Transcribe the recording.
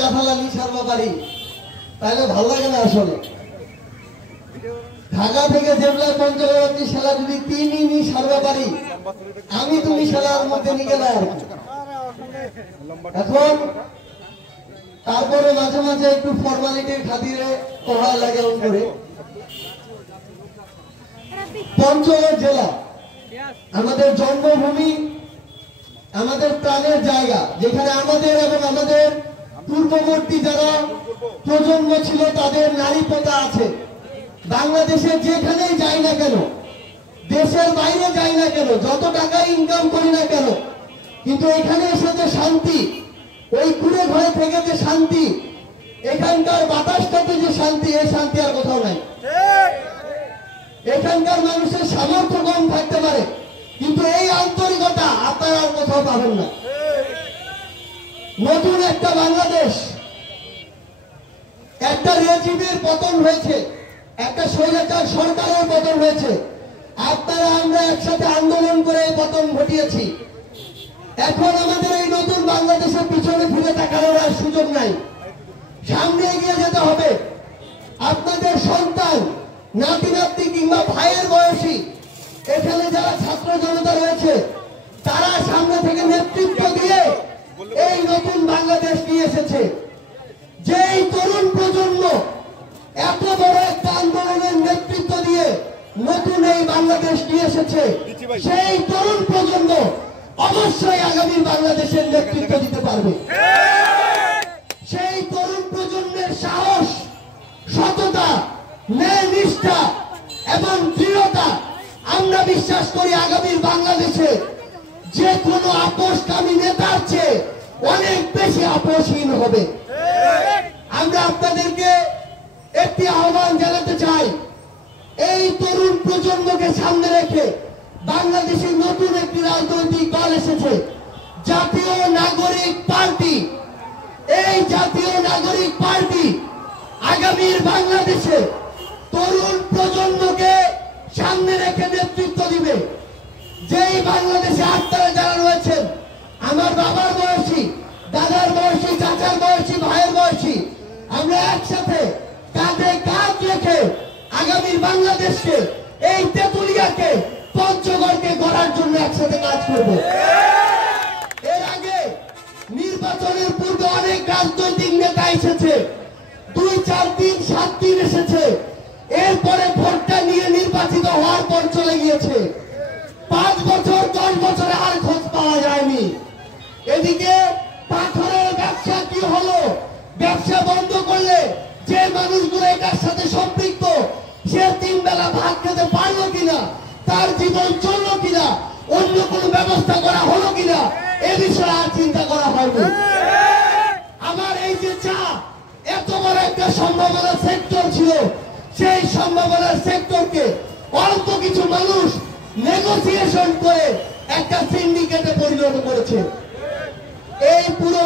কাঁঠালালি সারবাবাড়ি তাহলে ভালো লাগে না আসলে। ঢাকা থেকে যেগুলা পঞ্চগড়ি শালা যদি 3 ইনি সারবাবাড়ি আমি তুমি শালার মধ্যে নিকে না আর এখন তারপরে মাঝে মাঝে একটু ফর্মালিটির খাতিরে পড়া লাগে করে। পঞ্চগড় জেলা আমাদের জন্মভূমি, আমাদের প্রাণের জায়গা, যেখানে আমাদের এবং আমাদের পূর্ববর্তী যারা প্রজন্ম ছিল তাদের নারী প্রথা আছে। বাংলাদেশে যেখানেই যাই না কেন, দেশের বাইরে যাই না কেন, যত টাকা ইনকাম করি না কেন, কিন্তু এখানে এসে যে শান্তি, ওই কুড়ে ঘরে থেকে যে শান্তি, এখানকার বাতাসটাতে যে শান্তি, এই শান্তি আর কোথাও নাই। এখানকার মানুষের সামর্থ্য কম থাকতে পারে, কিন্তু এই আন্তরিকতা আপনারা আর কোথাও পাবেন না। নতুন একটা বাংলাদেশ, একটা রেজিমের পতন হয়েছে, একটা স্বৈরাচার সরকারের পতন হয়েছে। আপনারা আমরা একসাথে আন্দোলন করে এই পতন ঘটিয়েছি। এখন আমাদের এই নতুন বাংলাদেশের পিছনে ফিরে তাকানোর আর সুযোগ নাই, সামনে এগিয়ে যেতে হবে। আপনাদের সন্তান, নাতি নাতনি কিংবা ভাইয়ের বয়সী এখানে যারা ছাত্র জনতা রয়েছে, তারা সামনে থেকে নেতৃত্ব দিয়ে এই নতুন বাংলাদেশ নিয়ে এসেছে। যেই তরুণ প্রজন্ম এত বড় একটা আন্দোলনের নেতৃত্ব দিয়ে নতুন এই বাংলাদেশ নিয়ে এসেছে, সেই তরুণ প্রজন্ম অবশ্যই আগামী বাংলাদেশের নেতৃত্ব দিতে পারবে। সেই তরুণ প্রজন্মের সাহস, সততা, ন্যায় নিষ্ঠা এবং দৃঢ়তা, আমরা বিশ্বাস করি আগামী বাংলাদেশে যে কোনো আপোষকামী নেতার চেয়ে অনেক বেশি আপোষহীন হবে। আমরা আপনাদেরকে একটি আহ্বান জানাতে চাই, এই তরুণ প্রজন্মকে সামনে রেখে বাংলাদেশের নতুন একটি রাজনৈতিক দল এসেছে, জাতীয় নাগরিক পার্টি। এই জাতীয় নাগরিক পার্টি আগামীর বাংলাদেশে তরুণ প্রজন্মকে সামনে রেখে নেতৃত্ব দিবে। যেই বাংলাদেশে আপনারা যারা রয়েছেন, আমার বাবার বয়সী, দাদার বয়সী, চাচার বয়সী, ভাইয়ের বয়সী, আমরা একসাথে কাঁধে কাঁধ রেখে আগামীর বাংলাদেশকে, এই তেতুলিয়াকে, পঞ্চগড়কে গড়ার জন্য একসাথে কাজ করব। এর আগে নির্বাচনের পূর্বে অনেক রাজনৈতিক নেতা এসেছে, 2, 4 দিন 7 দিন এসেছে, এরপরে ভোটটা নিয়ে নির্বাচিত হওয়ার পর চলে গিয়েছে। 5 বছর 10 বছরে আর খোঁজ পাওয়া যায়নি। এদিকে পাথরের ব্যবসা কি হলো? ব্যবসা বন্ধ করলে যে মানুষগুলো এটার সাথে সম্পৃক্ত, সে 3 বেলা ভাত খেতে পারলো কিনা, তার জীবন চললো কিনা, অন্য কোনো ব্যবস্থা করা হলো কিনা, এ বিষয়ে আর চিন্তা করা হয়নি। আমার এই যে চা, এত বড় একটা সম্ভাবনার সেক্টর ছিল, সেই সম্ভাবনার সেক্টরকে অল্প কিছু মানুষ নেগোসিয়েশন করে একটা সিন্ডিকেটে পরিণত করেছে। এই পুরো